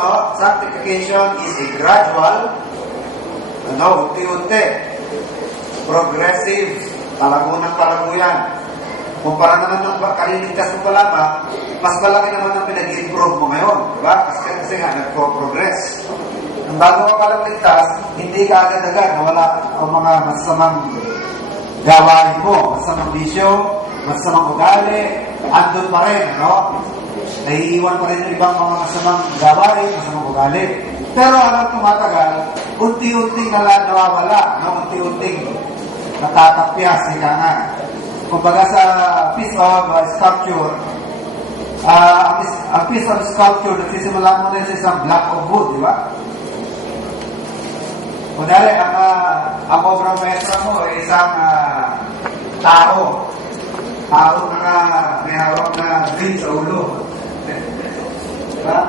No? Sanctification is a gradual, unti-unti, progressive, palago ng palago yan. Kumpara naman ng kaliligtas mo pa lamang, mas malaki naman ang pinag-improve mo ngayon. Diba? Kasi nga, nagpo-progress. Ang bago ka palang ligtas, hindi ka agad-agad wala ang mga masamang gawain mo, masamang bisyo, masamang ugali, andun pa rin, no? Naiiwan pa rin yung ibang mga masamang gawain, masamang ugali. Pero alam tumatagal, unti-unting nawawala, no? Unti-unting natatapyas, ika nga. Kumbaga sa piece of sculpture, ang piece of sculpture, nagsisimula mo rin sa isang block of wood, di ba? Kunwari, ang obrang maestra mo ay isang tao. Tao na may hawak na green sa ulo. Diba?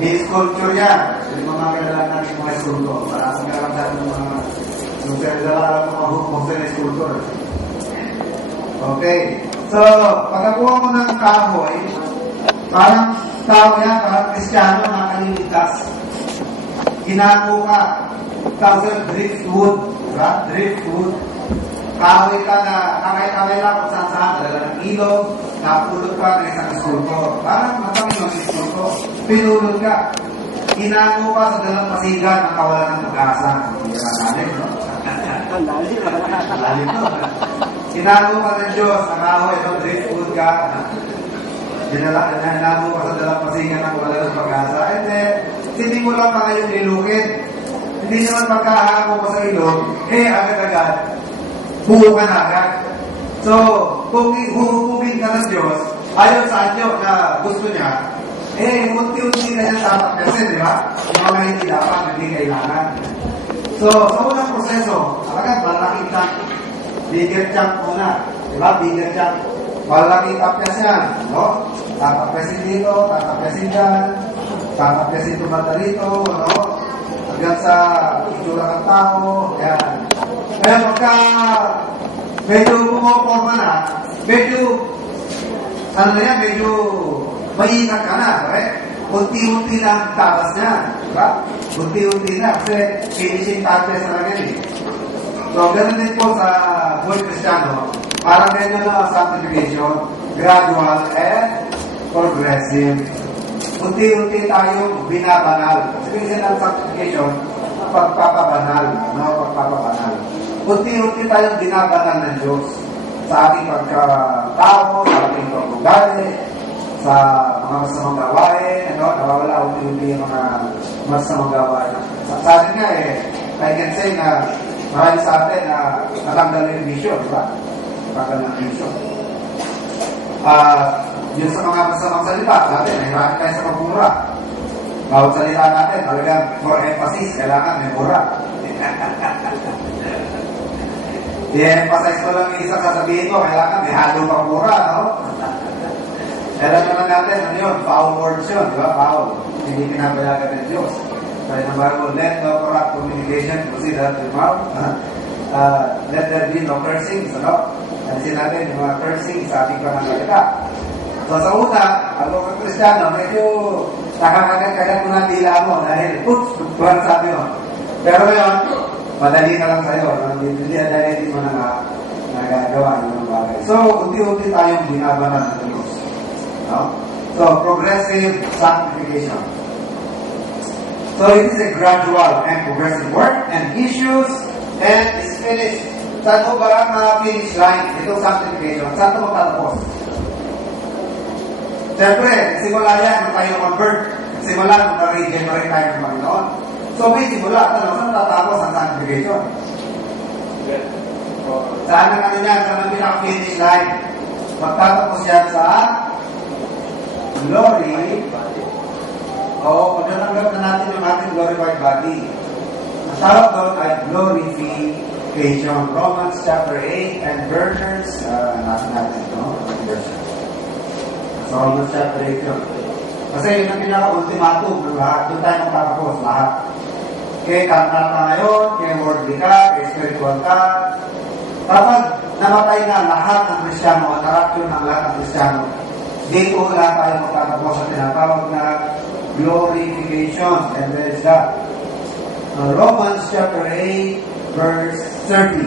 May sculpture yan. Yung mga kailangan natin mga sculpture. Maraming kailangan natin mga kung saan sculpture. Okay. So, pagkakuha mo ng kahoy, parang tao yan, parang Kristiyano na kaliligtas. Ginago ka. Tawag driftwood. Diba? Driftwood. Kahoy ka na kamay-kamay lang kung saan-saan. Dala ng ilog, napulot ka ng isang skulto. Parang mataming yung skulto. Pinulot ka. Ginago ka sa dalang pasigan na kawalan ng pag-asa. Hindi ka natin, no? Lalim to. Ginago ka ng Diyos, ang kahoy, no? Driftwood ka. Ginago ka sa dalang pasigan na kawalan ng pag-asa. And then, hindi mo lang pa ngayong nilukid. Hindi naman pagkahako mo sa ilog, agad-agad, buo ka na agad. So, kung huhubugin ka ng Diyos, ayon sa anyo na gusto niya, unti-unti na niya dapat kasi, di ba? Yung mga hindi dapat, hindi kailangan. So, sa unang proseso, talagang malaking tank, bigger chunk muna. Di ba? Bigger chunk. Malaking tapyas yan, no? Tatapyasin dito, tatapyasin dyan, tatapyasin tumata dito, no? Hanggang sa itsura ng tao, yan. Kaya pagka medyo bumoporma na, medyo maingat ka na, right? Unti-unti lang tabas niya, diba? Unti-unti na, kasi finishing touches na lang yan eh. So, ganun din po sa buhay Kristiyano, parang ganyan lang ang sanctification, gradual and progressive. Unti-unti tayong binabanal. Sabihin ng sanctification, pagpapabanal. No? Pagpapabanal. Unti-unti tayong binabanal ng Diyos sa ating pagkatao, sa ating pag-ugali, sa mga masamang gawain, nawawala unti-unti yung mga masamang gawain. Sa atin nga I can say na marami sa atin na natanggal yung vision, di ba? Natanggal ng vision. Yun sa mga masamang salita, dati nahirapan tayo sa pagmura. Bawat salita natin, talagang for emphasis, kailangan may mura. I-emphasize ko lang yung isang sasabihin ko, kailangan may halo pang mura, no? Alam naman natin, ano yun? Foul words yun, di ba? Foul. Hindi pinapayagan ng Diyos. Kaya ng Bible, let no corrupt communication proceed out of the mouth. Let there be no cursing, ano? Alisin natin yung mga cursing sa ating panangalita. So sa una, ako kang Kristiyano, medyo nakakagat-kagat mo ng dila mo dahil, buwan sabi mo. Pero ngayon, madali na lang sa'yo. Hindi mo nagagawa yung mga bagay. So, unti-unti tayong binabanal ng Diyos. No? So, progressive sanctification. So, it is a gradual and progressive work and issues and is finished. Saan mo ba ang finish line? Itong sanctification. Saan ito magtatapos? Siyempre, simula yan nung tayo convert. Simula nung na-regenerate tayo ng Panginoon. So, may simula. Saan tatapos ang sanctification? Saan ang ano yan? Saan ang pinaka-finish line? Magtatapos yan sa glory. Pag natanggap na natin yung ating glorified body. Ang tawag doon ay glorification. Romans chapter 8 and Berners, natin ito, version. So, Romans chapter 8 yun. Kasi yun ang pinaka-ultimatum ng lahat. Doon tayo magtatapos lahat. Kaya kantal ka ngayon, kaya worldly ka, kaya spiritual ka. Kapag namatay na lahat ng Kristiyano, ang karakter ng lahat ng Kristiyano, dito lahat tayo magtatapos sa tinatawag na glorification. And where is that? Romans chapter 8, verse 30.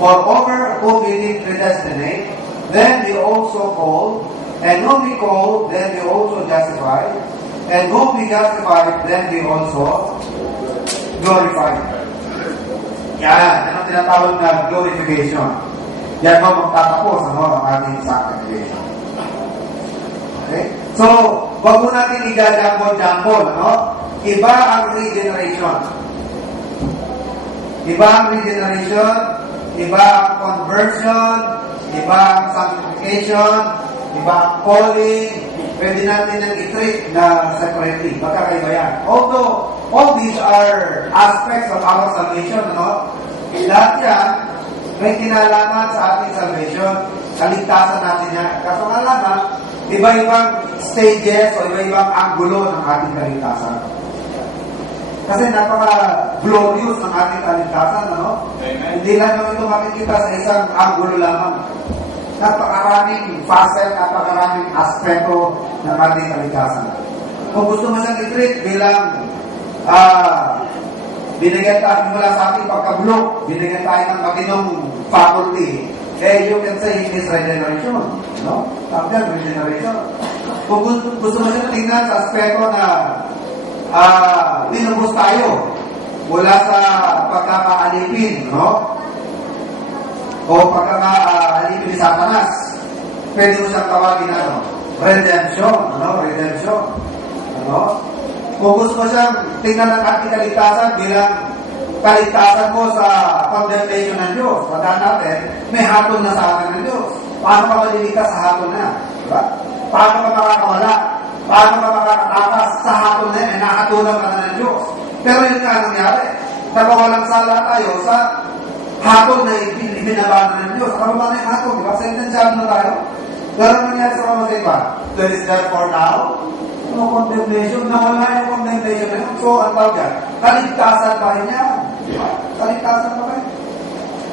Moreover, whom he did predestinate, then he also called, and whom he called, then he also justified, and whom he justified, then he also glorified. Yan ang tinatawag na glorification. Yan mo magtatapos ang ating sanctification. Okay? So, wag mo natin i-jumble, no? Iba ang regeneration. Iba ang regeneration, iba ang conversion, iba ang sanctification, iba ang calling. Pwede natin nang i-treat na separately. Magkakaiba yan. Although, all these are aspects of our salvation, no? Lahat yan, may kinalaman sa ating salvation. Kaligtasan natin yan. Kaso nga lang, iba-ibang stages o iba-ibang anggulo ng ating kaligtasan. Kasi napaka-glorious ng ating kaligtasan, ano? Amen. Hindi lang naman ito makikita sa isang anggulo lamang. Napakaraming facet, napakaraming aspeto ng ating kaligtasan. Kung gusto mo siyang i-treat bilang binigyan tayo mula sa ating pagkabulok, binigyan tayo ng maginong faculty, you can say it is regeneration. No? After regeneration. Kung gusto mo siyang tingnan sa aspeto na linubos tayo mula sa pagkakaalipin, no? O pagkakaalipin ni Satanas, pwede mo siyang tawagin redemption, redemption, Kung gusto mo siyang tingnan ng ating kaligtasan bilang kaligtasan mo sa condemnation ng Diyos, tandaan natin, may hatol na sa atin ng Diyos. Paano ka maliligtas sa hatol na? Diba? Paano ka makakawala? Paano ka makakatakas sa hatol na yan? Nakatulang ka na ng Diyos. Pero yun nga nangyari. Napawalang sala tayo sa hatol na ibinabana ng Diyos. Ano ba na yung hatol? Diba? Sentensyado na tayo. Pero nangyari sa kamatay ba? There is therefore now no condemnation. Nawala yung condemnation na yun. So, ang tawag yan? Kaligtasan pa rin yan. Diba? Kaligtasan pa rin.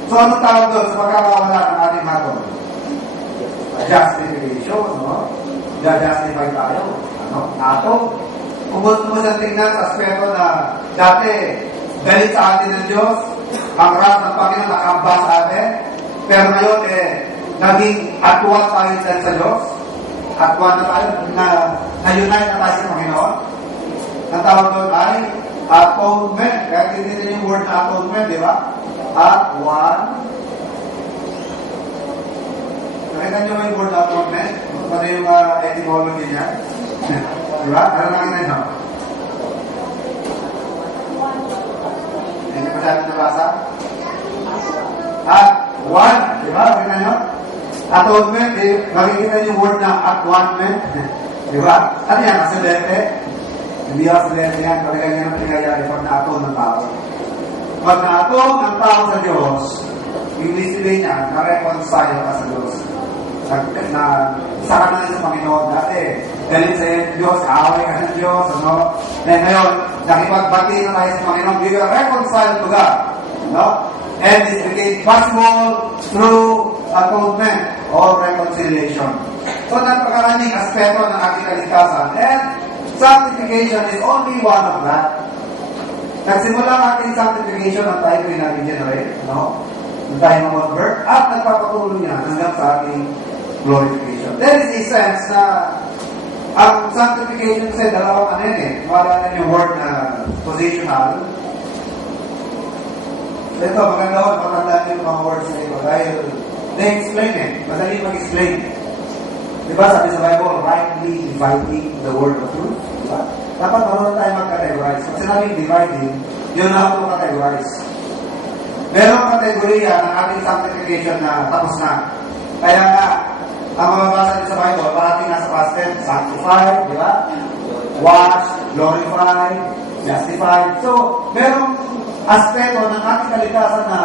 So, ano tawag doon sa pagkakawala ng ating hatol? Justification, no? Justify tayo. Ato. Kung gusto mo siyang tingnan sa aspeto na dati galit sa atin ng Diyos, ang wrath ng Panginoon nakamba sa atin, pero ngayon naging atuan tayo dyan sa Diyos. Atuan na tayo, na-unite na tayo sa Panginoon. Ang tawag doon ay atonement. Kaya tinitin yung word na atonement, di ba? At one. Nakita nyo yung word na atonement? Ano yung etymology niya? Diba? Ano nakita nyo? Hindi masyadong nabasa? At one. Diba? Nakita nyo? Atonement, makikita nyo yung word na at-one-ment. Diba? Ano yan? Aksidente? Hindi aksidente yan. Talagang yan ang pinagayari pag na-atom ng tao. Pag na-atom ng tao sa Diyos, yung display niya, na-reconcile ka sa Diyos. Isa ka na sa Panginoon dati. Galit sa Diyos, away ka ng Diyos, ngayon, nakipagbati na tayo sa Panginoon, we will reconcile to God. And this became possible through atonement or reconciliation. So, napakaraming aspeto ng ating kaligtasan. And sanctification is only one of that. Nagsimula ang ating sanctification ang tayo pinag-regenerate, nang tayo mag-convert, at nagpapatuloy niya hanggang sa ating glorification. There is a sense na ang sanctification kasi dalawang wala na yung word na positional. Ito, maganda ko, matandaan yung mga words na ito dahil they-explain madali mag-explain. Diba sabi sa Bible, rightly dividing the word of truth? Diba? Dapat marunong tayo mag-categorize. Pag sinabing dividing, yun na ako mag-categorize. Merong kategorya ng ating sanctification na tapos na. Kaya nga, ang mababasa din sa Bible, parating nasa past tense, sanctified, di ba? Washed, glorified, justified. So, merong aspeto ng ating kaligtasan na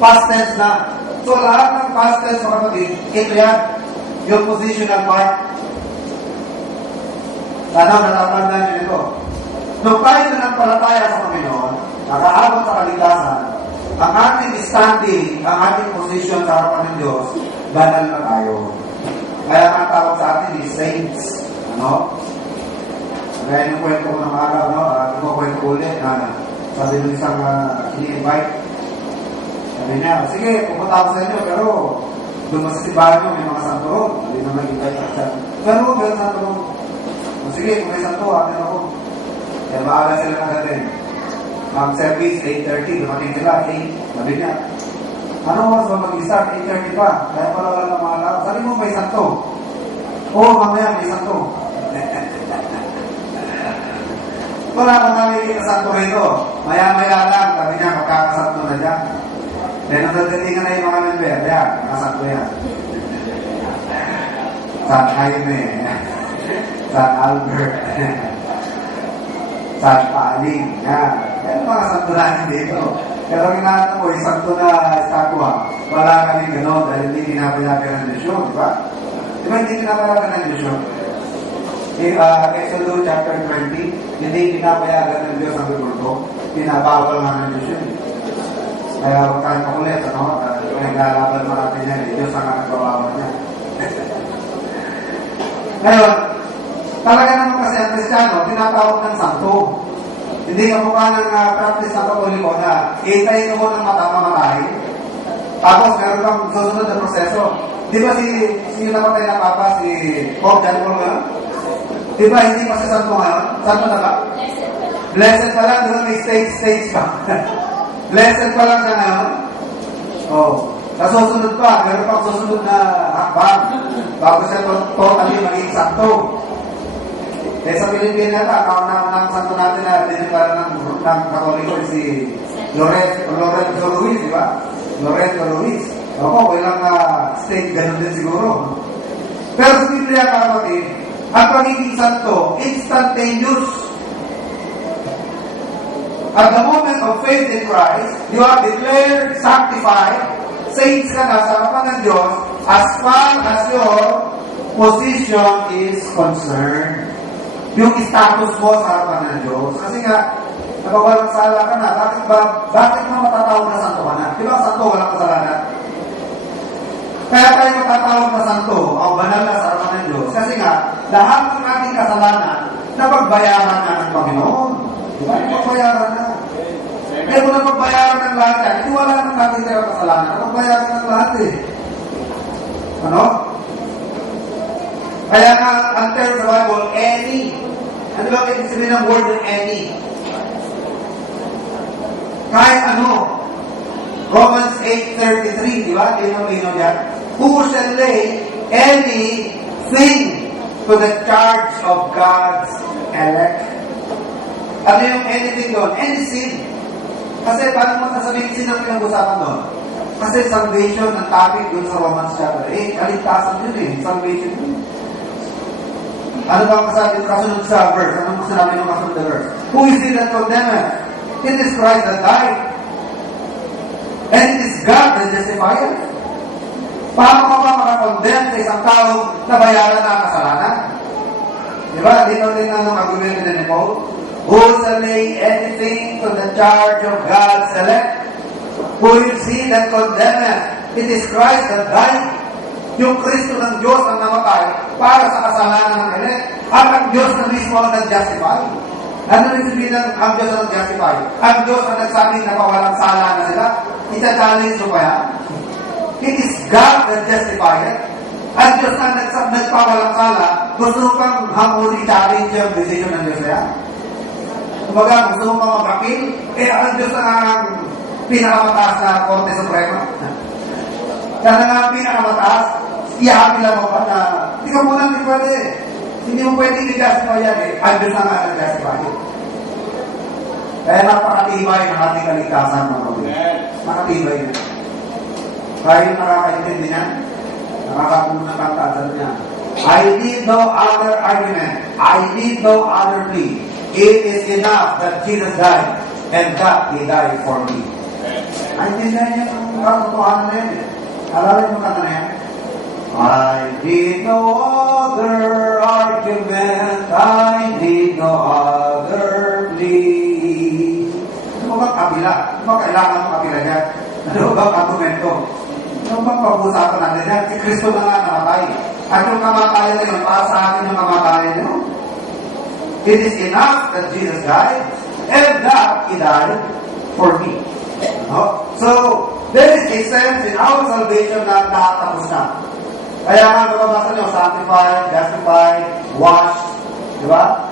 past tense na. So, lahat ng past tense, mga kapatid, ito yan, yung positional part. Sana natatandaan nyo ito. Nung tayo na nagpalataya sa Panginoon, nakaabot sa kaligtasan, ang ating standing, ang ating position sa harapan ng Diyos, banal na tayo. Kaya ang tawag sa atin is saints. Kaya yung kwento ko ng araw, no? Kwento ko ulit na sabi ng isang ini-invite. Sabi niya, sige, pupunta ako sa inyo, pero doon sa simbahan nyo, may mga santo ron. Hindi naman invite siya. Pero may santo ron. Sige, kung may santo, atin ako. Kaya maaga sila nagatin. Ang service, 8:30, dumating sila, 8. Sabi niya, ano oras ba mag-start? 8:30 pa. Kaya pala wala ng mga tao. Sabi mo, may santo. Oo, mamaya, may santo. Wala akong nakikita santo rito. Maya-maya lang, sabi niya, magkakasanto na dyan. Kaya nung nagdatingan na yung mga member, yan, nakasanto yan. San Jaime, San Albert, San Paling, yan. Yan mga santo natin dito. Pero ang inaanap ko, yung santo na estatwa, wala kami gano'n dahil hindi pinapayagan ng Diyos yun, di ba? Di ba hindi pinapayagan ng Diyos yun? Exodus chapter 20, hindi pinapayagan ng Diyos ang gulto, pinabawal nga ng Diyos yun. Kaya huwag tayong makulit, ano? Naglalaban mo natin yan, Diyos ang nagbawawal niya. Ngayon, talaga naman kasi ang Kristiyano, tinatawag ng santo. Hindi ka mukha ng practice ng Katoliko na iitayin mo ng mata-mamatahin. Tapos meron kang susunod na proseso. Di ba si napatay na Papa, si Pope John Paul ngayon? Di ba hindi pa siya santo ngayon? Santo na ba? Blessed pa lang, di ba may stage pa? Blessed pa lang siya ngayon? Oh. Sa susunod pa, meron pang susunod na hakbang. Bago siya totally maging santo. Eh sa Pilipinas nata, kaunang santo natin na dinipara ng Katoliko si Lorenzo Ruiz, di ba? Lorenzo Ruiz. Opo, ilang state ganun din siguro. Pero sa Biblia, kapatid, ang pagiging santo, instantaneous. At the moment of faith in Christ, you are declared sanctified, saints ka na sa harapan ng Diyos as far as your position is concerned. Yung status mo sa harapan ng Diyos. Kasi nga, nagawalang sala ka na, bakit mo matatawag na santo ka na? Di ba santo, walang kasalanan? Kaya tayo matatawag na santo, ang banal na sa harapan ng Diyos. Kasi nga, lahat ng ating kasalanan, napagbayaran na ng Panginoon. Di ba? Napagbayaran na. Kaya kung napagbayaran ng lahat yan, hindi wala nang natin tayo kasalanan. Napagbayaran ng lahat eh. Ano? Kaya nga, ang term sa Bible, any. Ano ba ibig sabihin ng word ng any? Kahit ano. Romans 8:33, di ba? Tino yan. Who shall lay anything to the charge of God's elect? Ano yung anything doon? Any sin. Kasi paano mo sasabihin sin ang pinag-usapan doon? Kasi salvation ang topic doon sa Romans chapter 8. Kaligtasan yun eh. Salvation yun. Ano ba ang kasunod sa verse? Anong sinabi ng kasunod na verse? Who is it that condemneth? It is Christ that died. And it is God that justifies. Paano ka ba makakondemn sa isang tao na bayaran na ang kasalanan? Di ba? Dito din ang argumento ni Paul. Who shall lay anything to the charge of God's elect? Who is he that condemneth? It is Christ that died. Yung Kristo ng Diyos ang namatay para sa kasalanan ng elect. At ang Diyos na mismo ang nag-justify. Ano rin sabihin ng ang Diyos ang nag-justify? Ang Diyos ang nagsabi na pawalang sala na sila. Ita-challenge nyo pa yan? It is God that justified. Ang Diyos ang nagpawalang sala. Gusto mo pang hamuli challenge yung decision ng Diyos na yan? Kumbaga, gusto mo pang mag-appeal? Eh, ang Diyos ang pinakamataas na Korte Suprema. Kaya nga ang pinakamataas, iyahabi lang mo pa na, hindi ka muna, hindi pwede. Hindi mo pwede i-justify yan eh. Ang Diyos na nga nag-justify. Kaya napakatibay ng ating kaligtasan mga kapatid. Makatibay na. Kaya yung nakakaintindi niya, nakakapuno ng kantasan niya. I need no other argument. I need no other plea. It is enough that Jesus died and that He died for me. Naintindihan niya ang katotohanan na yan eh. Alalay mo kanta na yan. I need no other argument. I need no other plea. Ano ba kabila? Ano ba kailangan ng kabila niya? Ano ba argumento? Ano ba pag-usapan natin yan? Si Kristo na nga namatay. At yung kamatayan na yun, para sa akin yung kamatayan yun. It is enough that Jesus died and that He died for me. No? So, there is a sense in our salvation na nakatapos na. Kaya nga, mababasa nyo, sanctified, justified, washed, di ba?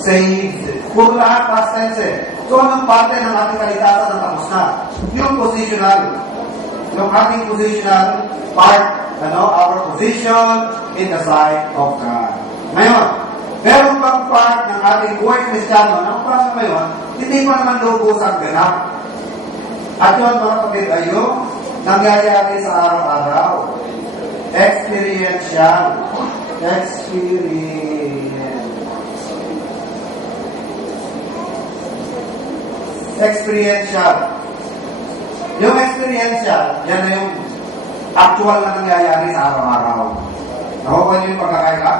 Saved. Puro lahat past tense eh. So, anong parte ng ating kaligtasan na tapos na? Yung positional. Yung ating positional part, our position in the sight of God. Ngayon, meron pang part ng ating buhay Kristiyano na parang ngayon, hindi pa naman lubusang ganap. At yun, mga kapatid, ay yung nangyayari sa araw-araw. Experiential. Experiential. Yung experiential, yan na yung actual na nangyayari sa araw-araw. Nakuha niyo yung pagkakaiba?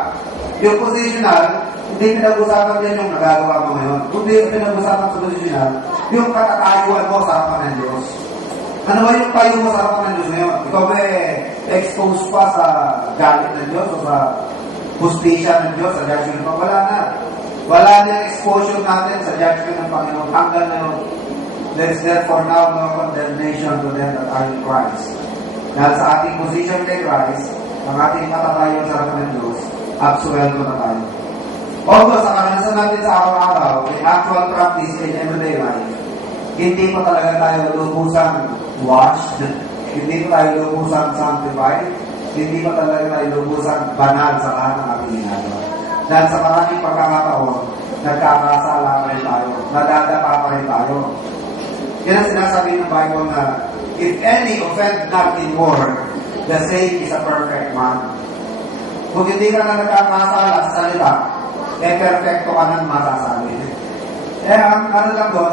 Yung positional, hindi pinag-usapan yan yung nagagawa mo ngayon. Kundi yung pinag-usapan sa positional, yung katatayuan mo sa harapan ng Diyos. Ano ba yung tayo mo sa harapan ng Diyos ngayon? Ikaw ba exposed pa sa galit ng Diyos o sa hustisya ng Diyos, sa judgment pa? Wala na. Wala na yung exposure natin sa judgment ng Panginoon. Hanggang na yun. There is therefore now no condemnation to them that are in Christ. Dahil sa ating position kay Christ, ang ating matatayon sa harapan ng Diyos, absuelto na tayo. Although sa karanasan natin sa araw-araw, in actual practice in everyday life, hindi pa talaga tayo lubusang washed, hindi pa tayo lubusang sanctified, hindi pa talaga tayo lubusang banal sa lahat ng ating ginagawa. Dahil sa maraming pagkakataon, nagkakasala pa rin tayo, nadadapa pa rin tayo. Yan ang sinasabi ng Bible na, if any offend not in word, the same is a perfect man. Kung hindi ka na nagkakasala sa salita, perfecto ka nang masasabi. Ang ano lang doon,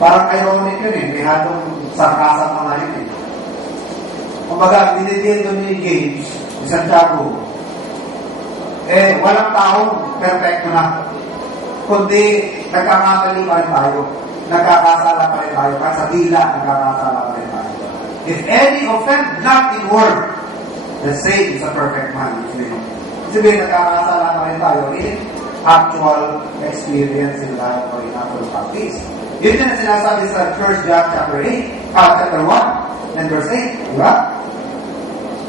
parang ironic yun may hatong sarkasam na nga yun Kumbaga, dinidil doon ni James, ni Santiago, walang taong perfecto na. Kundi, nagkakamali pa rin tayo. Nagkakasala pa rin tayo. Kahit sa dila, nagkakasala pa rin tayo. If any offend not in word, the same is a perfect man. Sabihin, nagkakasala pa rin tayo in actual experience in life or in actual practice. Yun din ang sinasabi sa 1 John chapter 1 and verse 8. Diba?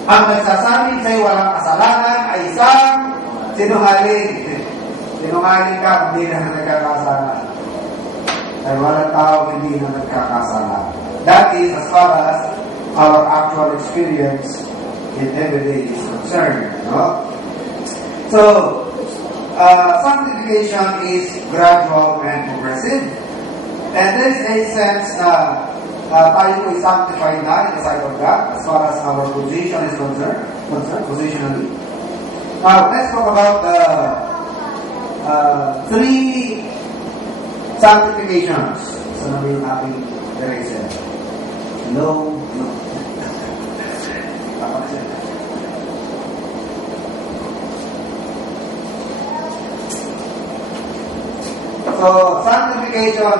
Ang nagsasabing sa'yo walang kasalanan ay isang sinungaling. Sinungaling ka, hindi na nagkakasala. Ay walang tao, hindi na nagkakasala. That is as far as our actual experience in everyday is concerned. No? So, sanctification is gradual and progressive. And there is a sense na tayo ay sanctified na in the sight of God as far as our position is concerned positionally. Now, let's talk about the three sanctifications. So, namin yung ating direction. No. So, sanctification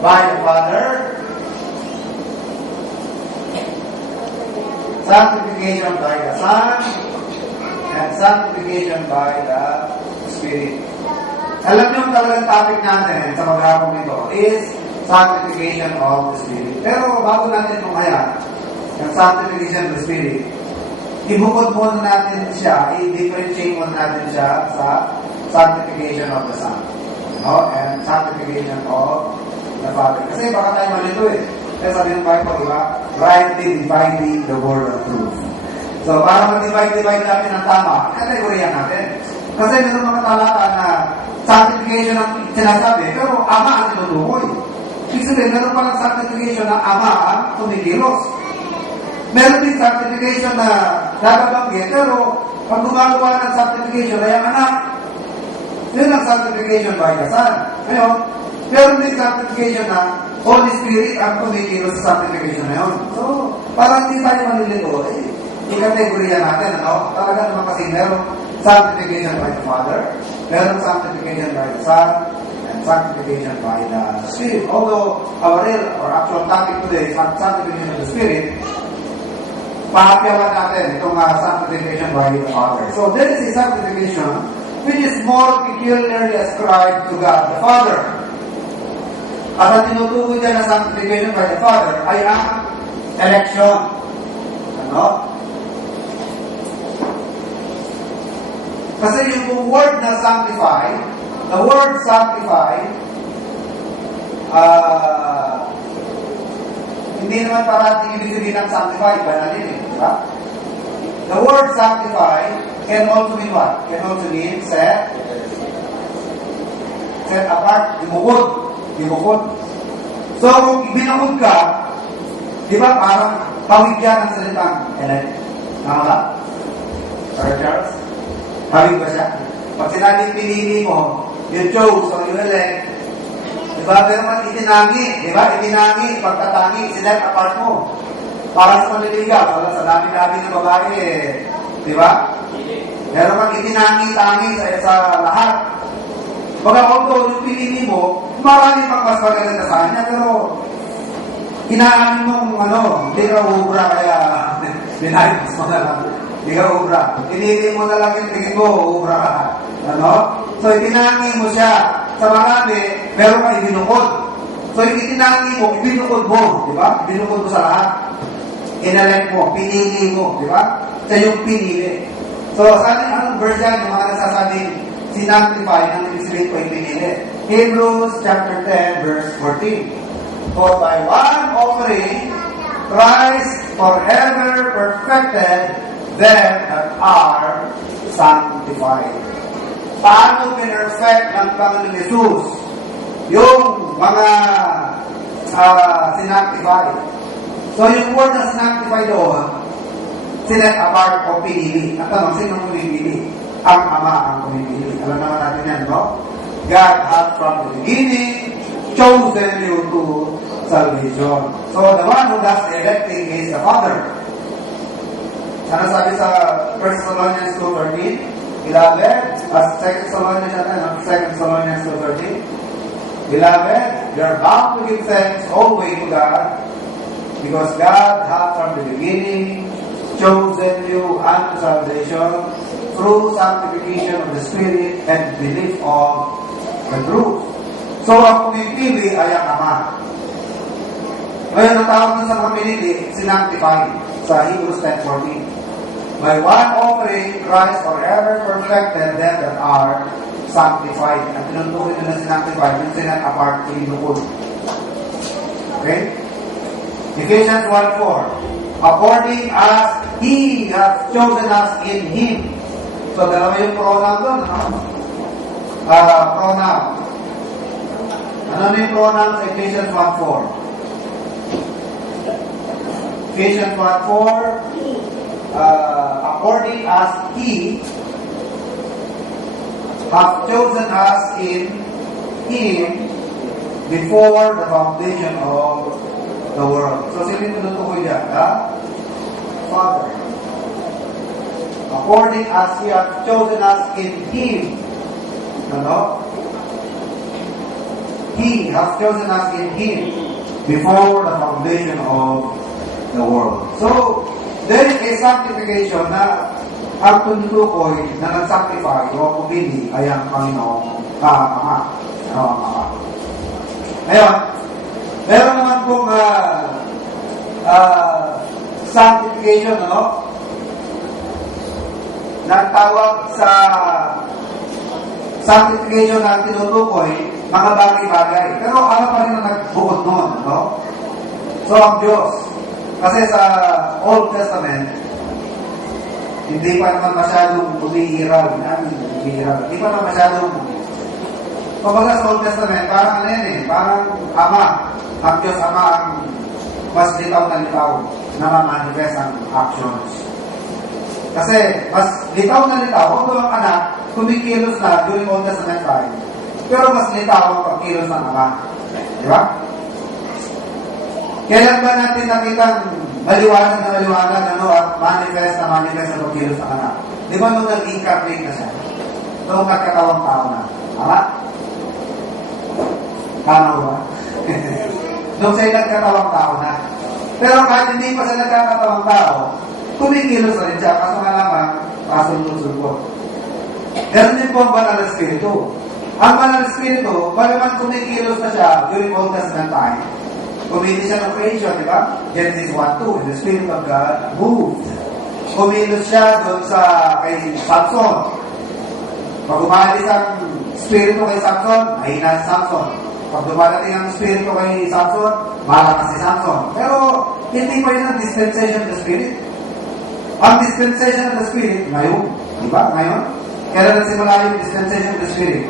by the Father, sanctification by the Son, and sanctification by the Spirit. Alam niyo ang talagang topic natin sa maghapon nito is sanctification of the Spirit. Pero bago natin tumaya ang sanctification of the Spirit, ibukod muna natin siya, i-differentiate muna natin siya sa sanctification of the Son. And sanctification of the Father. Kasi baka tayo malito Kaya sabi ng Bible, diba? Rightly dividing the word of truth. So, para mag-divide natin ang tama, kategorya natin. Kasi may mga talata na sanctification ang sinasabi, pero Ama ang tinutukoy. Ibig sabihin, meron palang sanctification na Ama ang tumikilos. Meron din sanctification na nakabanggit, pero pag gumagawa ng sanctification ay ang anak. Yun ang sanctification by the Son. Ngayon, meron din sanctification na Holy Spirit ang tumikilos sa sanctification na yun. So, parang hindi tayo malilito. I-kategorya natin, Talaga naman kasi meron sanctification by the Father, meron sanctification by the Son, and sanctification by the Spirit. Although, our real or actual topic today is sanctification of the Spirit, pahapyawan natin itong sanctification by the Father. So, there is a sanctification which is more peculiarly ascribed to God the Father. At ang tinutukoy dyan na sanctification by the Father ay ang election. Ano? Kasi yung word na sanctify, the word sanctify, hindi naman parating ibig sabihin ng sanctify, banalin eh, di ba? The word sanctify can also mean what? Can also mean set apart, dimukod. So, kung ibinukod ka, di ba parang pawid yan ang salitang elect? Tama ba? Sir Charles? Pawid ba siya? Pag sinabing pinili mo, you chose or you elect, di ba? Pero man itinangi, di ba? Itinangi, pagtatangi, sinet apart mo. Para sa manliligaw, wala sa dami-dami ng babae, di ba? Pero pag itinangi-tangi sa lahat, baga although yung pinili mo, marami pang mas maganda sa kanya, pero inaamin mong hindi ka ubra, kaya binayos mo na lang. Hindi ka ubra. Pinili mo na lang yung tingin mo, ubra ka. So, itinangi mo siya sa marami, pero ka ibinukod. So, yung itinangi mo, ibinukod mo, di ba? Ibinukod mo sa lahat. Inalek mo, pinili mo, di ba? Sa yung pinili. So, sa ating anong verse yan, yung mga nagsasabing sinactify ng ibig sabihin ko yung pinili. Hebrews chapter 10, verse 14. For by one offering, Christ forever perfected them that are sanctified. Paano pinrefect ng Panginoon Jesus yung mga sinactify? So, yung word na sanctify doon, sinet apart o pinili. Ang tanong, sinong pinili? Ang Ama ang pinili. Alam naman natin yan, no? God has from the beginning chosen you to salvation. So, the one who does the electing is the Father. Ano sabi sa 1 Thessalonians 2:13? Beloved, as 2 Thessalonians 2:13, Beloved, we are bound to give thanks always to God, because God hath from the beginning chosen you unto salvation through sanctification of the Spirit and belief of the truth. So, ang pumipili ay ang Ama. Ngayon, ang tawag dun sa mga pinili, sinanctify sa Hebrews 10:14. By one offering, Christ forever perfected them that are sanctified. At tinutukoy nila sinanctified, yung sinet apart, pinukod. Okay? Ephesians 1:4. According as He has chosen us in Him. So, dalawa yung pronoun doon. Pronoun. Ano na yung pronoun sa Ephesians 1:4? Ephesians 1:4, according as He has chosen us in Him before the foundation of the world. So, sino yung tinutukoy niya? Father. According as He has chosen us in Him. He has chosen us in Him before the foundation of the world. So, there is a sanctification na ang tunutukoy na nag-sanctify o pumili ay ang Panginoong Ama. Ngayon, meron naman pong sanctification, nagtawag sa sanctification na tinutukoy, mga bagay-bagay. Pero ano pa rin na nagbukod nun, So, ang Diyos, kasi sa Old Testament, hindi pa naman masyadong umiiral. Hindi pa naman masyadong, kumbaga sa Old Testament, parang parang Ama, ang Diyos Ama ang mas litaw na litaw na ma-manifest ang actions. Kasi, mas litaw na litaw, kung ang anak, kumikilos na during Old Testament time, pero mas litaw ang pagkilos ng Ama. Di ba? Kailan ba natin nakitang maliwanag at manifest na pagkilos ng anak? Di ba nung nag-incarnate na siya? Nung nagkatawang tao na? Tama? Tama ba? Nung siya'y nagkatawang tao na. Pero kahit hindi pa siya nagkakatawang tao, kumikilos na rin siya. Kaso nga naman, kasunod-sunod. Ganun din po ang banal na Espiritu. Ang banal na Espiritu, bagaman kumikilos na siya during Old Testament time, kumilos siya ng creation, di ba? Genesis 1:2, the Spirit of God moved. Kumilos siya doon sa kay Samson. Pag umalis ang Espiritu kay Samson, mahina si Samson. Pag dumadating ang Espiritu kay Samson, malakas si Samson. Pero hindi pa yun ang dispensation of the Spirit. Ang dispensation of the Spirit, ngayon, di ba? Ngayon, kailan nagsimula yung dispensation of the Spirit?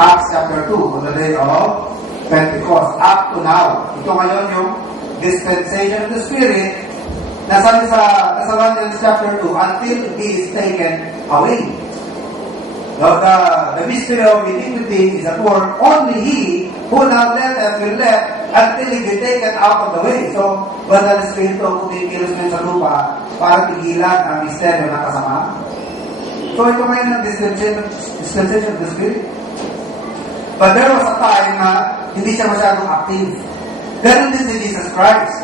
Acts chapter 2, on the day of Pentecost, up to now. Ito ngayon yung dispensation of the Spirit, nasabi sa Thessalonians chapter 2, until He is taken away. The mystery of iniquity is at work. Only He who now letteth will let until He be taken out of the way. So, banal na Espiritu ang kumikilos ngayon sa lupa para tigilan ang misteryo ng kasamaan. So, ito ngayon ang dispensation of the Spirit. But there was a time na hindi siya masyadong active. Ganun din si Jesus Christ.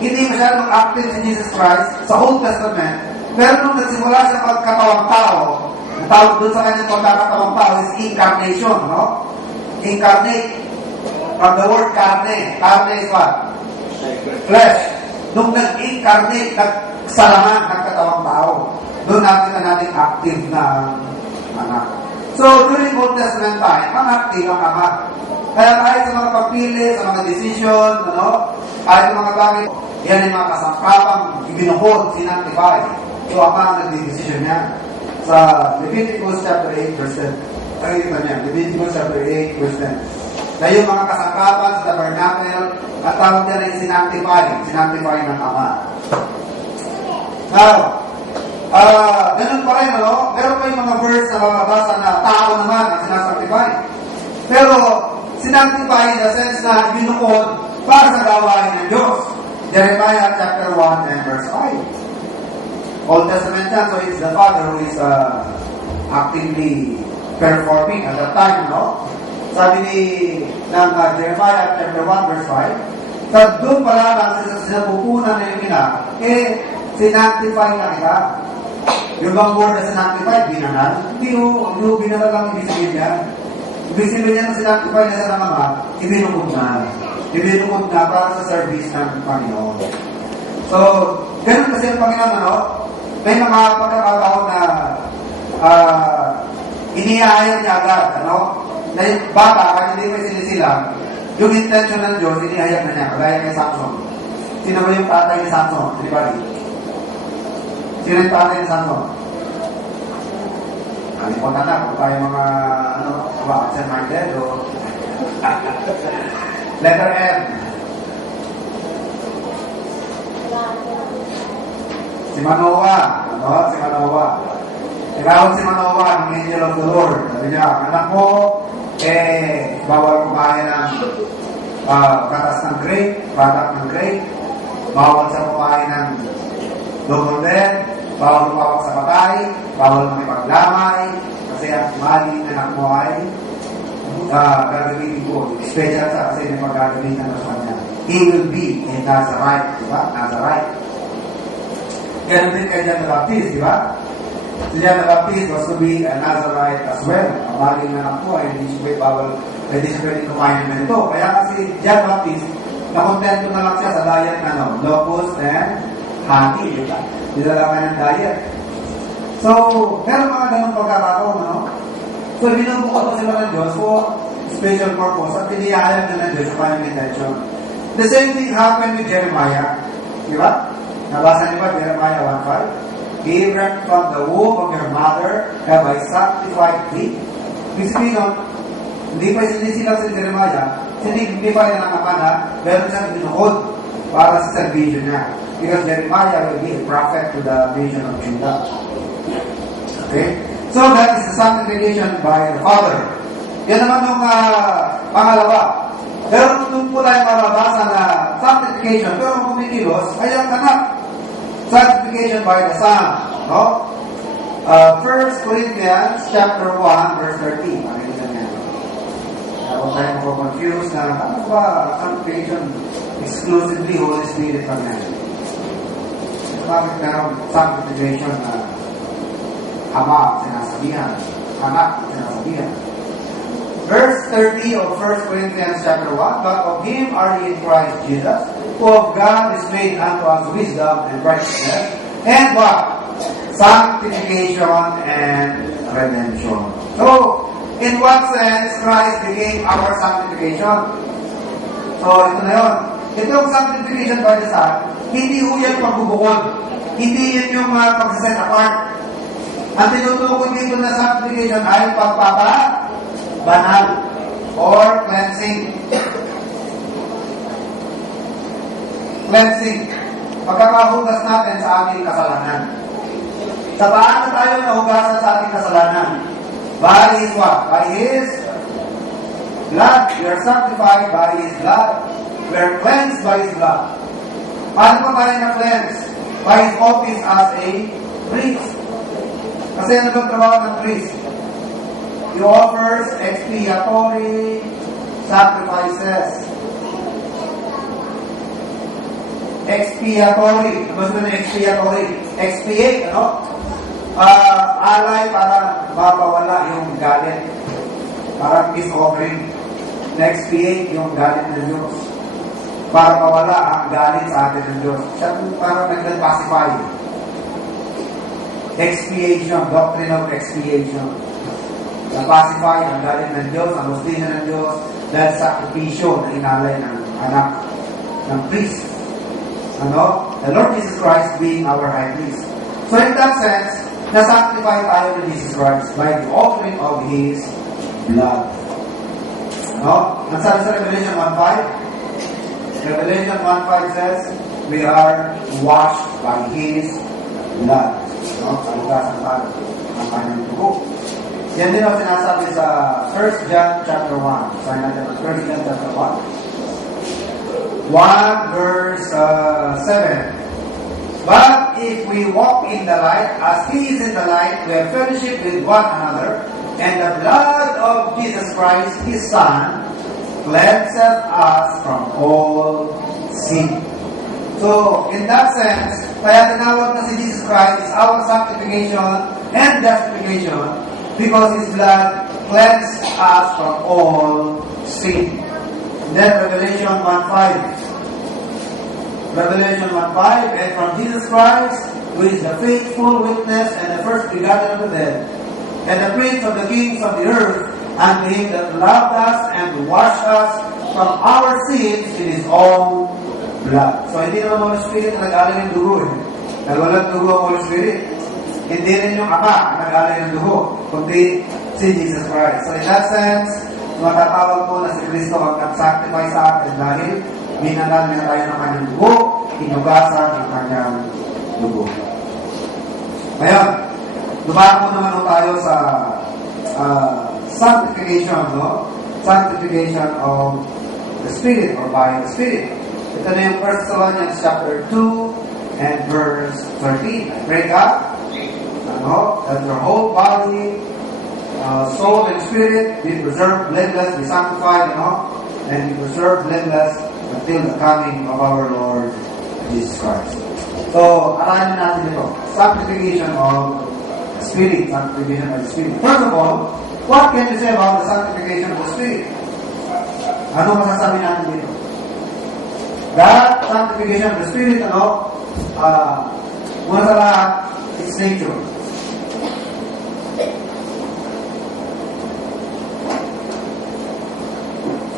Hindi masyadong active si Jesus Christ sa Old Testament. Pero nung nagsimula siya pagkatawang tao, ang tawag doon sa kanyang pagkakatawang tao is incarnation. Incarnate. From the word carne. Carne is what? Flesh. Nung nag-incarnate, nagsalaman, nagkatawang tao. Doon nakita natin active na anak. So, during Old Testament time, ang active ang ama. Kaya kahit sa mga pagpili, sa mga decision, kahit sa mga bagay, yan yung mga kasangkapang ibinuhod, sinantify. So, ama ang nag-decision niya. Sa Leviticus chapter 8, verse 10. Nakikita niya, Leviticus chapter 8, verse 10. Na yung mga kasangkapan sa tabernacle, at tawag niya rin sinantify ng ama. Now, ganun pa rin, meron pa yung mga verse na mababasa na tao naman ang sinasanctify. Pero, sinanctify in the sense na binukod para sa gawain ng Diyos. Jeremiah chapter 1 and verse 5. Old Testament yan, so it's the Father who is actively performing at that time, Sabi ng Jeremiah chapter 1 verse 5, sa doon pala lang sa sinapupunan na yung ina, sinanctify na kita. Yung bang word na sinanctify, binanal? Hindi binanal lang ibig sabihin niya. Ibig sabihin niya na sinanctify niya sa mga, ibinukod na. Ibinukod na para sa service ng Panginoon. So, ganun kasi ang Panginoon, may mga pagkakataon na inihayag niya agad, na yung bata, kahit hindi may sinisilang, yung intention ng Diyos, inihayag na niya, kagaya kay Samson. Sino ba yung tatay ni Samson? Anybody? Sino yung tatay ni Samson? Kalimutan na, kung tayo mga, absent-minded, o letter M. Si Manoah. Si Manoah. Tinawag si Manoah ng angel of the Lord. Sabi niya, anak mo, bawal kumain ng katas ng grape, product ng grape, bawal sa kumain ng double bread, bawal lumawak sa patay, bawal makipaglamay, kasi ang mali na anak mo ay gagamitin ko. Special sa kasi may pag-gagamitin na sa kanya. He will be a Nazarite. Diba? Nazarite. Ganun din kay John the Baptist, di ba? Si John the Baptist was to be a Nazarite as well. Ang maling na ako ay hindi siya pwede kumain ng ito. Kaya kasi John Baptist, nakontento na lang siya sa diet na locust and honey, di ba? Nilalangan ng diet. So, meron mga ganun pagkakataon, So, binubuko ko sila ng Diyos for special purpose at piniyayag na ng Diyos yung kanyang intention. The same thing happened with Jeremiah, di ba? Nabasa niyo ba Jeremiah 1:5? Abraham, from the womb of your mother have I sanctified thee. Ibig sabihin nun, hindi pa sinisilang si Jeremiah, sinignified na ng ama na meron siyang binukod para sa salvation niya. Because Jeremiah will be a prophet to the nation of Judah. Okay? So that is the sanctification by the Father. Yan naman yung pangalawa. Pero nung po tayo marabasa na sanctification, pero kung kumikilos, ay ang anak. Sanctification by the Son. 1 Corinthians chapter 1, verse 13. Makikita niya. Huwag tayo mako-confuse na ano ba sanctification exclusively Holy Spirit lang yan. Bakit meron sanctification na Ama sinasabi? sinasabihan. Anak ang sinasabihan. Verse 30 of 1 Corinthians chapter 1, but of him are ye in Christ Jesus, who of God is made unto us wisdom and righteousness, and what? Sanctification and redemption. So, in what sense Christ became our sanctification? So, ito na yun. Itong sanctification by the Son, hindi ho yan pagbubukod. Hindi yan yung pag-set apart. Ang tinutukoy dito na sanctification ay pagpapabanal or cleansing. Cleansing. Pagkakahugas natin sa ating kasalanan. Sa paano tayo nahugasan sa ating kasalanan? By His what? By His blood. We are sanctified by His blood. We are cleansed by His blood. Paano pa tayo na-cleanse? By His office as a priest. Kasi ano bang trabaho ng priest? He offers expiatory sacrifices. Expiatory. Ano ba na expiatory? Expiate, ano? Alay para mapawala yung galit. Parang peace offering. Na-expiate yung galit ng Diyos. Para mawala ang galit sa atin ng Diyos. Siya parang nag-pacify. Expiation, doctrine of expiation. Na-pacify ang galit ng Diyos, ang hustisya ng Diyos, dahil sakripisyo na inalay ng anak ng priest. Ano? The Lord Jesus Christ being our high priest. So in that sense, na-sanctify tayo to Jesus Christ by the offering of His blood. No? Ang sabi sa Revelation 1:5, Revelation 1:5 says, we are washed by His blood. No? Kalugasan tayo ang kanyang dugo. Yan din ang sinasabi sa 1 John chapter 1. Sabi natin ang 1 John chapter 1. 1 verse 7. But if we walk in the light, as He is in the light, we have fellowship with one another, and the blood of Jesus Christ, His Son, cleanseth us from all sin. So, in that sense, kaya tinawag na si Jesus Christ is our sanctification and justification because His blood cleansed us from all sin. And then Revelation 1:5. Revelation 1:5, and from Jesus Christ, who is the faithful witness and the first begotten of the dead, and the prince of the kings of the earth, and Him that loved us and washed us from our sins in His own blood. So, hindi naman Holy Spirit na nag-alay ng dugo eh. Dahil walang dugo ang Holy Spirit. Hindi rin yung Ama na nag-alay ng dugo, kundi si Jesus Christ. So, in that sense, matatawag po na si Kristo ang nag-sanctify sa atin dahil minanal niya tayo ng kanyang dugo, hinugasan ng kanyang dugo. Ngayon, dumaan po naman tayo sa sanctification, no? Sanctification of the Spirit or by the Spirit. Ito na yung 1 Thessalonians chapter 2 and verse 13. Pray God, that your whole body, soul and spirit be preserved blameless, be sanctified, and be preserved blameless until the coming of our Lord Jesus Christ. So, alamin natin ito. Sanctification of the Spirit. Sanctification of the Spirit. First of all, what can you say about the sanctification of the Spirit? Ano masasabi natin dito? That sanctification of the Spirit, muna sa lahat, its nature.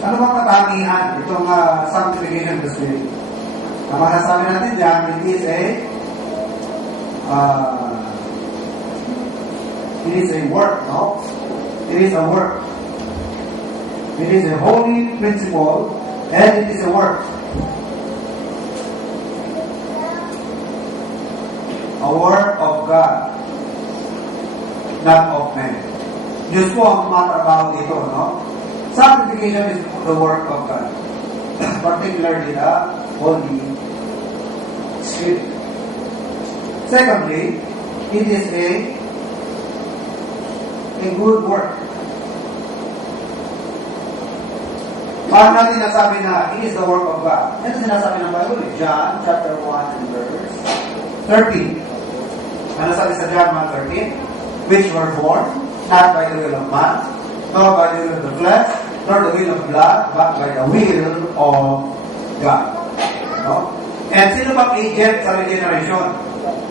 Ano bang katangian itong sanctification of the Spirit? Ang masasabi natin dyan, it is a work, no? It is a work. It is a holy principle, and it is a work. A work of God, not of man. Diyos po ang tumatrabaho dito, no? Sanctification is the work of God, particularly the Holy Spirit. Secondly, it is a good work. Paano natin nasabi na it is the work of God? Yan ang sinasabi ng Bible, John chapter 1 and verse 13. Ano sabi sa John 1:13? which were born, not by the will of man, nor by the will of the flesh, nor the will of blood, but by the will of God. No? And sino bang agent sa regeneration?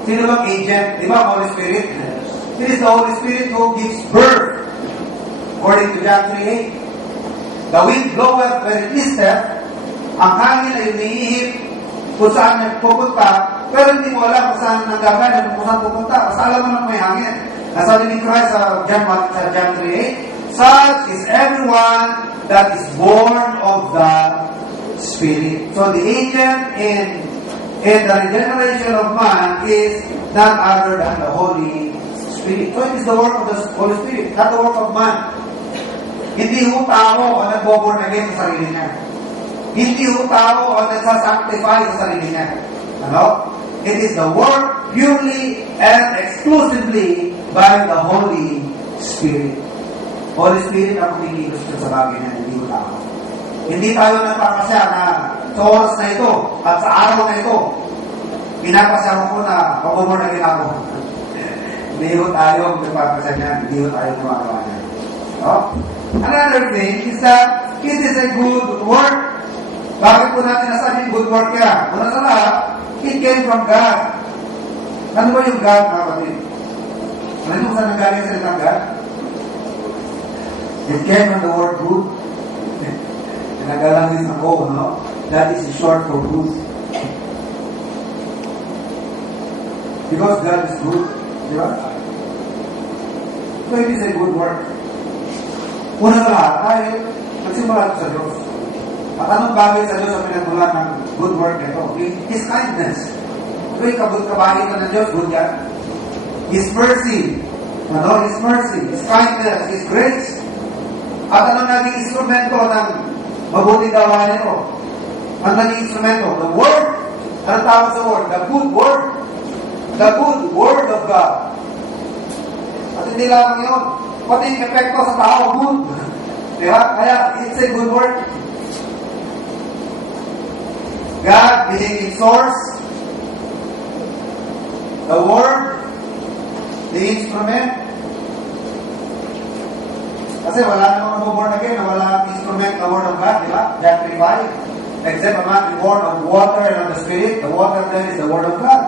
Sino bang agent? Di ba, Holy Spirit? It is the Holy Spirit who gives birth, according to John 3:8. The wind bloweth where it listeth, ang hangin ay umiihip kung saan niya pupunta, pero hindi mo alam kung saan nanggagaling, kung saan pupunta. Basta alam mo lang may hangin. Nasabi ni Christ sa John 3:8, such is everyone that is born of the Spirit. So the agent in the regeneration of man is none other than the Holy Spirit. So it is the work of the Holy Spirit, not the work of man. Hindi ho tao ang nag-born again sa sarili niya. Hindi ho tao ang nagsasanctify sa sarili niya. Ano? It is the work purely and exclusively by the Holy Spirit. Holy Spirit ang kumikilos sa bagay na hindi ho tao. Hindi tayo nagpapasya na sa oras na ito at sa araw na ito, pinapasya ko na mag-born again ako. Hindi ho tayo nagpapasya niyan, hindi ho tayo gumagawa niyan. Oh? Another thing is that it is a good work. Bakit po natin nasabi good work yan? Una sa lahat, it came from God. Ano ba yung God, mga kapatid? Ano yung saan nanggaling sa litang God? It came from the word good. Nagalang din ako, no? That is short for good. Because God is good. Di ba? So it is a good work. Una sa lahat, ay nagsimula ito sa Diyos. At anong bagay sa Diyos ang pinagmulan ng good work nito? His kindness. Ito yung kabut-kabahin na ng Diyos, good yan. His mercy. Ano? His mercy. His kindness. His grace. At anong naging instrumento ng mabuting gawain nito? Ang naging instrumento? The Word. Ano tawag sa Word? The good Word. The good Word of God. At hindi lang yun. Pati yung epekto sa tao, good. Diba? Kaya, it's a good work. God being its source, the Word, the instrument. Kasi wala namang born again, wala instrument, the Word of God, diba? John 3:5. Except a man be born of water and of the Spirit, the water there is the Word of God.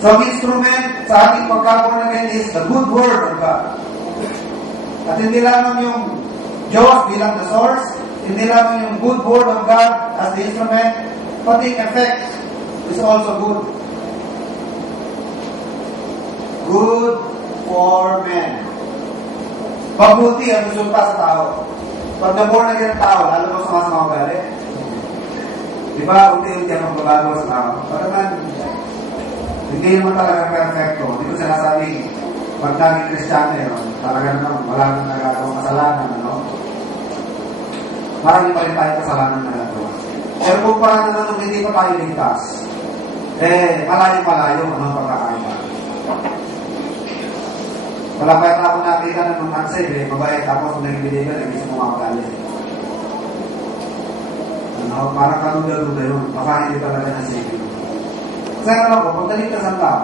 So, ang instrument sa ating pagka-born again is the good Word of God. At hindi lamang yung Diyos bilang the source, hindi lamang yung good Word of God as the instrument, pati effect is also good. Good for men. Mabuti ang resulta sa tao. Pag na-born again ang tao, lalo mo sumasama ugali. Di ba, unti-unti ang magbabago sa tao. Pagkaman, hindi naman talaga perfecto. Hindi ko sinasabing, pag naging Kristiyano yun, talaga naman, wala nang nagagawa kasalanan, ano? Marami pa rin tayo kasalanan na nagagawa. Pero kung parang naman nung hindi pa tayo ligtas, malayo-malayo ang pagkakaiba. Wala pa ako nakita na nung unsaved, mabait ako kung naging biligan, naging sumakagali. Ano, parang kanuda-duda yun, baka hindi talaga na-save. Kasi alam ko, pag naligtas ang tao,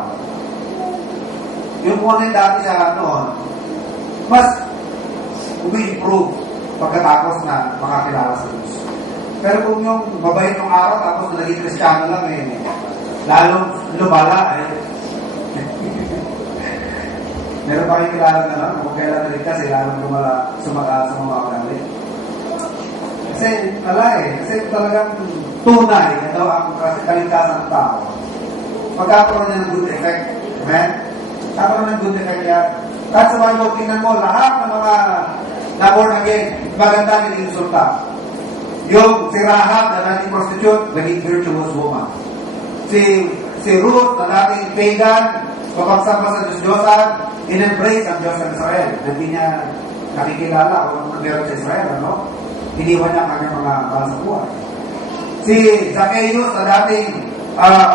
yung kung ano yung dati siya noon, mas umi-improve pagkatapos na makakilala sa Diyos. Pero kung yung mabait ng araw tapos naging Kristiyano lang, lalong lumala. Meron pa kayo kilala na lang, kung kailan naligtas, lalong lumala sa mga kagalit. Kasi, kasi talagang tunay, ito ang kaligtasan ng tao. Magkakaroon niya ng good effect. Amen? Kakaroon ng good effect yan. At sa Bible, tingnan mo, lahat ng mga na-born again, maganda naging resulta. Yung si Rahab na dating prostitute, naging virtuous woman. Si Ruth na dating pagan, papagsama sa Diyos-Diyosan, in-embrace ang Diyos ng Israel. Hindi niya nakikilala o meron sa Israel, ano? Iniwan niya kanyang mga mahal sa buhay. Si Zacchaeus na dating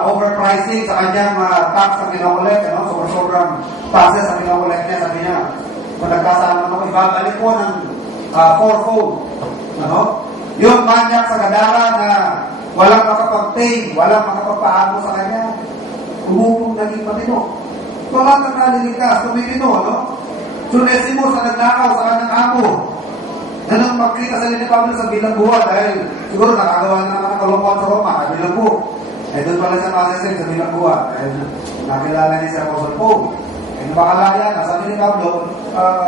overpricing sa kanyang tax na kinakolek, ano? Sobrang passes sa kinakolek niya, sabi niya, kung nagkasama mo, ibabalik po ng fourfold. Ano? Yung manyak sa Gadara na walang makapag-tame, walang makapagpaano sa kanya, naging matino. So, lahat ng naliligtas, tumitino, no? Sunesimus na nagnakaw sa kanyang amo. Na nang magkita sa ni Pablo sa bilangguan dahil siguro nakagawa na naman ng kalungkuhan sa Roma, ay bilanggo. Eh, doon pala siya masasig sa bilangguan. Dahil nakilala niya si Apostle Paul. Eh, nabakalaya na, sabi ni Pablo,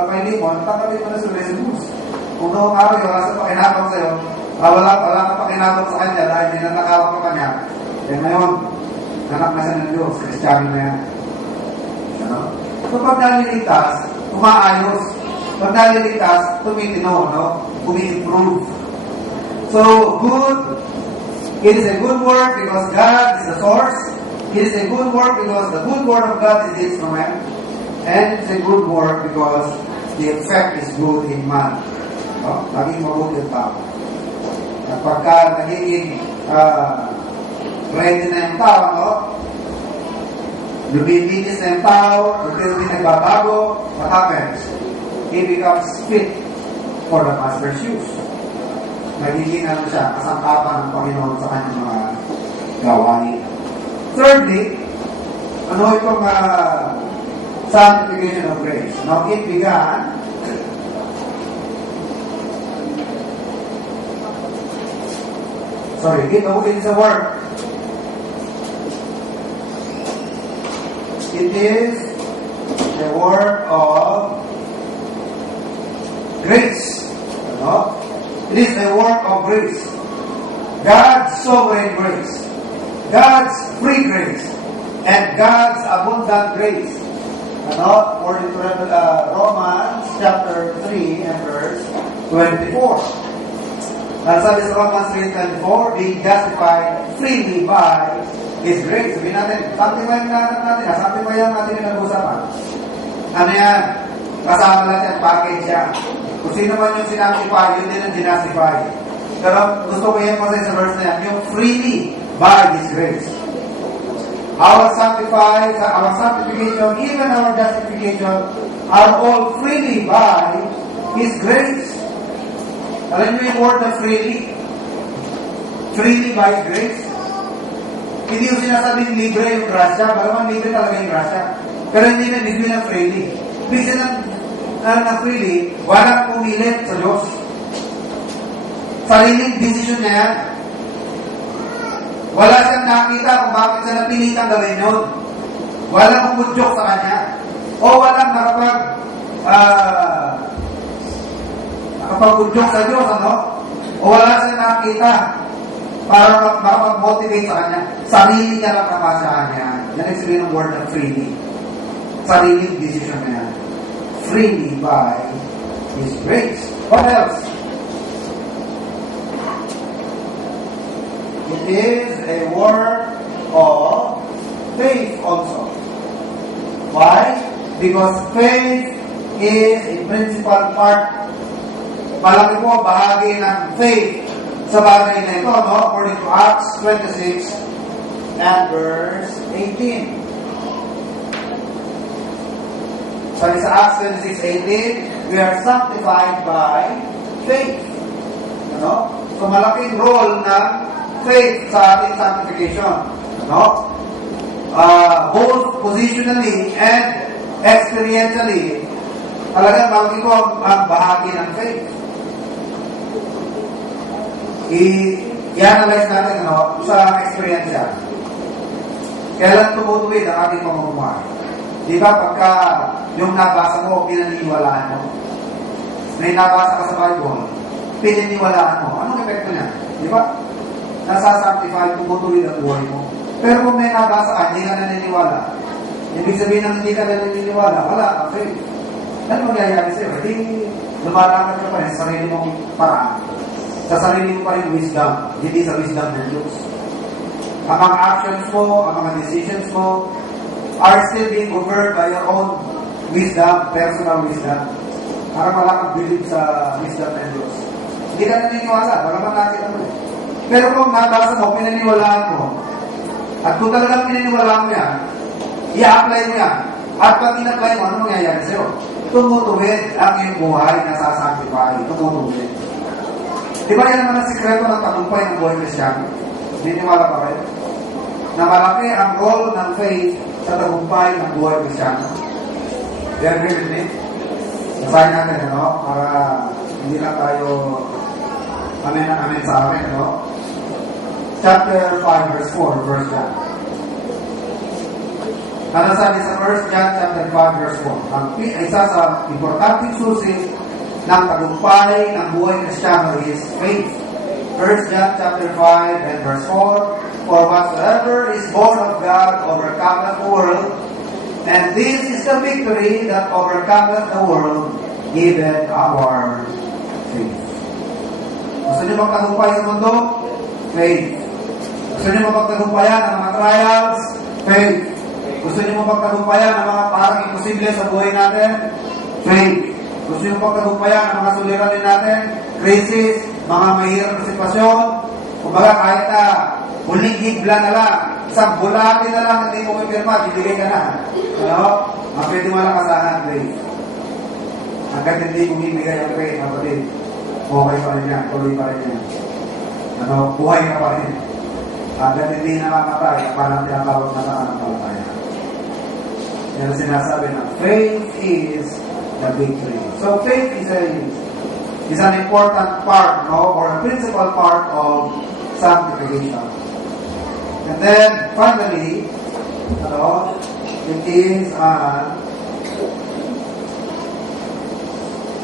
may limon, tanggalin mo na Sunesimus. Kung noong araw yun, wala sa pakinabang sa'yo, wala ka pakinabang sa kanya dahil ninanakawa ka kanya. Eh, ngayon, nanak na siya ng Diyos, Kristiyano na yan. Ano? So, pag naliligtas, umaayos. Pag naliligtas, tumitino, no? Umi-improve. So, good, it is a good work because God is the source. It is a good work because the good word of God is the instrument. And it's a good work because the effect is good in man. No? Naging mabuti ang tao. At pagka nagiging ready na yung tao, no? Lumilinis na yung tao, until nagbabago, what happens? He becomes fit for the master's use. Nagiging ano siya, kasangkapan ng Panginoon sa kanyang mga gawain. Thirdly, ano itong sanctification of grace? Now, it began it's a work. It is the work of grace. No? It is the work of grace. God's sovereign grace. God's free grace. And God's abundant grace. Ano? According to Romans chapter 3 and verse 24. Sabi sa Romans 3:24, being justified freely by His grace. Sabihin natin, something ba yung natin natin? Something ba yung natin yung nag-usapan? Ano yan? Kasama lang yan, package yan. Kung sino man yung sinamplify, yun din ang ginastify. Pero gusto ko yan masay sa verse na yan, yung freely by His grace. Our sanctification, even our justification, are all freely by His grace. Alam niyo yung word na freely? Freely by grace. Hindi yung sinasabing libre yung grasya. Bagaman libre talaga yung grasya. Pero hindi na libre na freely. Bisa na freely, walang pumilit sa Diyos. Sariling decision niya yan. Wala siyang nakita kung bakit siya napilitang gawin yun. Walang umudyok sa kanya. O walang nakapag-udyok sa Diyos, ano? O wala siyang nakita para makapag-motivate sa kanya. Sarili niya lang napasyahan niya. Yan ang sabihin ng word na freely. Sariling decision niya. Freely by His grace. What else? It is a work of faith also. Why? Because faith is a principal part. Malaki po bahagi ng faith sa bagay na ito, no? According to Acts 26 and verse 18. Sabi sa Acts 26:18, we are sanctified by faith. Ano? So malaking role ng faith sa ating sanctification. No? Both positionally and experientially, talagang malaki po ang bahagi ng faith. I-analyze natin sa experience yan. Kailan tumutuwid ang ating pamumuhay? Di ba pagka yung nabasa mo, pinaniniwalaan mo? May nabasa ka sa Bible, pinaniniwalaan mo. Anong epekto niya? Di ba? Nasasanctify, tumutuwid ang buhay mo. Pero kung may nabasa ka, hindi ka naniniwala. Ibig sabihin ng hindi ka naniniwala, wala, okay. Ano mangyayari sa'yo? Hindi lumalakad ka pa rin sa sarili mong paraan. Sa sarili mo pa rin wisdom, hindi sa wisdom ng Diyos. Ang mga actions mo, ang mga decisions mo, are still being governed by your own wisdom, personal wisdom. Para wala kang believe sa wisdom ng Diyos. Hindi ka naniniwala, wala man natin ano. Pero kung nabasa mo, pinaniwalaan mo, at kung talagang pinaniwalaan mo yan, i-apply mo yan, at pag in-apply mo, ano mangyayari sa'yo? Tumutuwid ang iyong buhay na sasanctify. Tumutuwid. Di ba yan naman ang sikreto ng tagumpay ng buhay Kristyano? Hindi niwala pa kayo? Na malaki ang role ng faith sa tagumpay ng buhay Kristyano. Do you agree with me? Basahin natin, ano? Para hindi lang tayo amen na amen sa amin, ano? Chapter 5, verse 4, verse John. Ano sabi sa 1 John chapter 5, verse 4? Ang isa sa importanteng susi ng tagumpay ng buhay Kristyano is faith. 1 John chapter 5 and verse 4, for whatsoever is born of God overcometh the world, and this is the victory that overcometh the world, even our faith. Gusto niyo magtagumpay sa mundo? Faith. Gusto niyo magtagumpayan ng mga trials? Faith. Gusto niyo magtagumpayan ng mga parang imposible sa buhay natin? Faith. Gusto niyo magtagumpayan ng mga suliranin natin? Crisis, mga mahirap na sitwasyon? Kumbaga kahit na huling higla na lang, isang bulati na lang hindi mo mipirma, bibigay ka na. Ano? Ang pwede mo lang kasahan, faith. Hanggang hindi mo bibigay ang faith, kapatid, okay pa rin yan, tuloy pa rin yan. Ano, buhay ka pa rin. Hanggang hindi nakamatay, parang tinatawag na nakakamatay. Yan ang sinasabi na faith is the victory. So faith is an important part, no, or a principal part of sanctification. And then finally, ano, it is an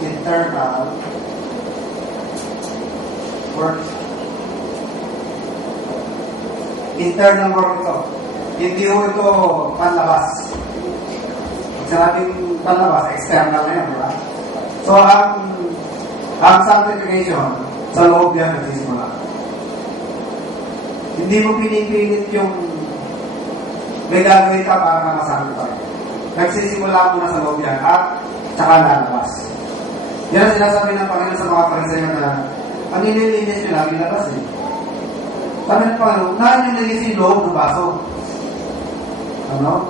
internal work. Internal work ito. Hindi ho ito panlabas. Pag sinabing panlabas, external na yan, di ba? So, ang sanctification, sa loob yan nagsisimula. Hindi mo pinipilit yung may gagawin ka para ka masanctify. Nagsisimula muna sa loob yan at tsaka lalabas. Yan ang sinasabi ng Panginoon sa mga Pariseyo na ang nililinis nyo lang, ilabas eh. Sabi ng Panginoon, nililinis yung loob ng baso. Ano?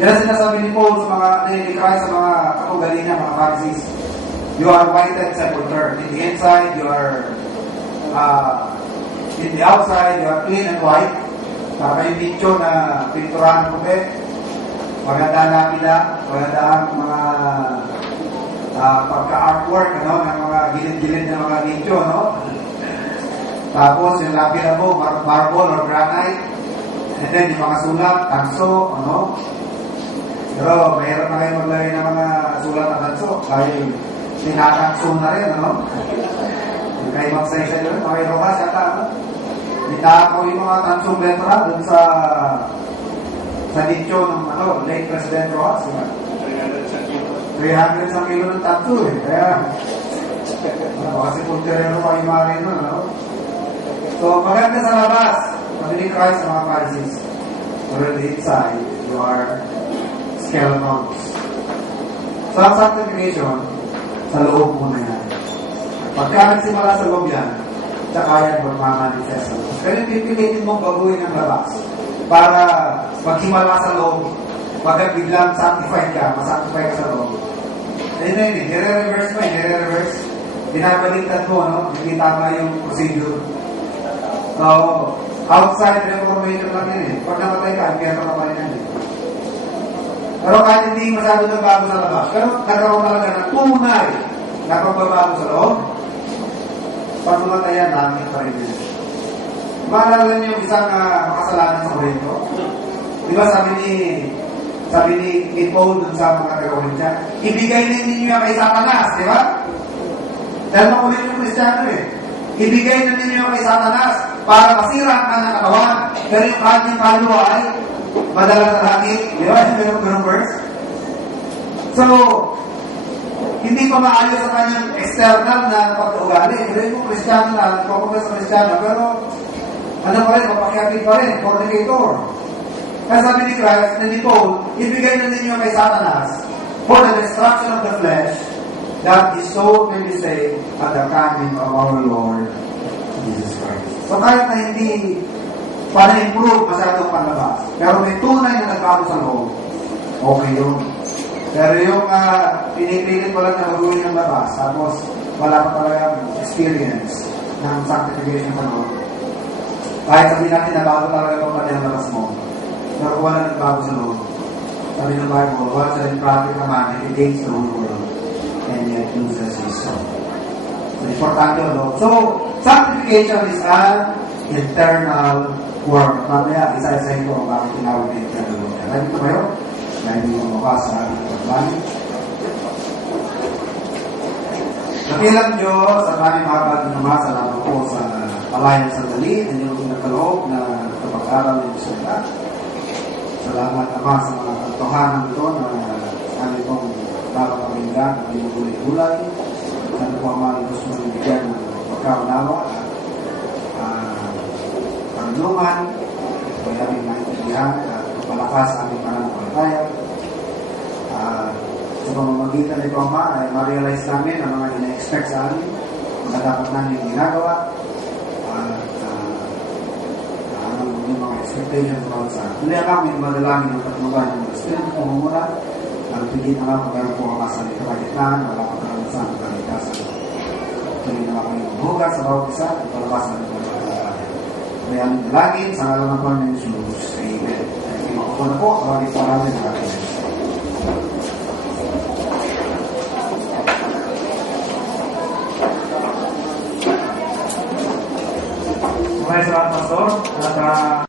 Yan ang sinasabi ni Paul sa mga nililikay sa mga katugalingan, mga Pharisees. You are whited sepulchre. In the inside, you are in the outside, you are clean and white. Para kayong nicho na pinturahan ng puti. Maganda lapida, maganda ang mga pagka-artwork, ano, ng mga gilid-gilid ng mga nicho, no? Tapos, yung lapida mo, marble or granite. And then, yung mga sulat, tanso, ano? Pero, mahirap na kayo maglagay ng mga sulat na tanso. Dahil, tinatanso na rin, ano? Yung kayo mag-session yun, makirokas yata, ano? Itako yung mga tansong letra dun sa nicho ng, ano, late President Rojas, diba? 300 sa kilo ng tanso, eh. Kaya, kasi punterero kayo marin nun, ano? So, maganda sa labas, pag-inig Christ sa mga Pharisees. But on the inside, you are skeletons. So, ang sanctification, sa loob mo na yan. Pagka nagsimula sa loob yan, tsaka yan magmamanifest. Kaya pipilitin mong baguhin ang labas para maghimala sa loob. Pagka biglang sanctified ka, masanctify ka sa loob. Ayun na yun, nire-reverse mo, nire-reverse. Binabaliktad mo, no? Hindi tama yung procedure. So, outside reformation lang yun eh. Pag namatay ka, impyerno ka pa rin yan eh. Pero kahit hindi masyado nagbago sa labas, pero nagkaroon talaga ng tunay na pagbabago sa loob, pag namatayan, namin pa rin yun. Maalala niyo yung isang makasalanan sa Korinto? Di ba sabi ni Paul dun sa mga taga-Korintia, ibigay na ninyo yung kay Satanas, di ba? Dahil makulit yung Kristyano eh. Ibigay na ninyo kay Satanas para masira ang kanyang katawan. Pero yung kanyang kaluluwa ay madala sa langit. Di ba? Yung ganong verse. So, hindi pa maayos sa kanyang external na pag-ugali. Hindi mo Kristyano na, nagpapunta sa Kristyano. Pero, ano pa rin, mapakyapin pa rin, fornicator. Kaya sabi ni Christ, na ni Paul, ibigay na ninyo kay Satanas for the destruction of the flesh, that his soul may be saved at the coming of our Lord Jesus Christ. So kahit na hindi pa-improve masyadong panlabas, pero may tunay na nagbago sa loob, okay yun. Pero yung pinipilit mo lang na maguhin ng labas, tapos wala pa talagang experience ng sanctification sa loob. Kahit sabihin natin na bago talaga yung kanyang labas mo, Pero kung wala nagbago sa loob, sabi ng Bible, what's an impractical command against the whole world and yet loses his soul. So, importante yung loob. So, sanctification is an internal work. Mamaya, isa-isahin ko bakit tinawag na internal work. Ready ko kayo? Dahil hindi mo mabasa sa ating pagbalik. Nakilang Diyos at aming mga pag-inama, salamat po sa palayang sandali na inyong pinagkaloob na kapag-aral ng Isla. Salamat Ama sa mga katotohanan ito na aming pong napapakinggan at inyong gulay-gulay. Sana po Ama, Diyos mo bigyan ng pagkaunawa at panulungan, ay aming naintindihan at palakas sa aming pananampalataya. Sa pamamagitan nito, Ama, ay ma-realize namin ang mga ina-expect sa amin, mga dapat namin ginagawa, at anong yung mga expectations about sa amin. Tuloy kami madalangin ng patnuban ng mga Espiritu pumumula, at pigit na lang kung meron po ang kasali kapagitnaan, wala pa karanasan ng kalikasan. Tuloy na kami maghugas sa bawat isa, at palabasan ng mga kalikasan. Kaya aming dalangin sa ngalan ng Panginoon Jesus. Amen. At imakupo na po, maraming maraming maraming. Maraming salamat, Pastor.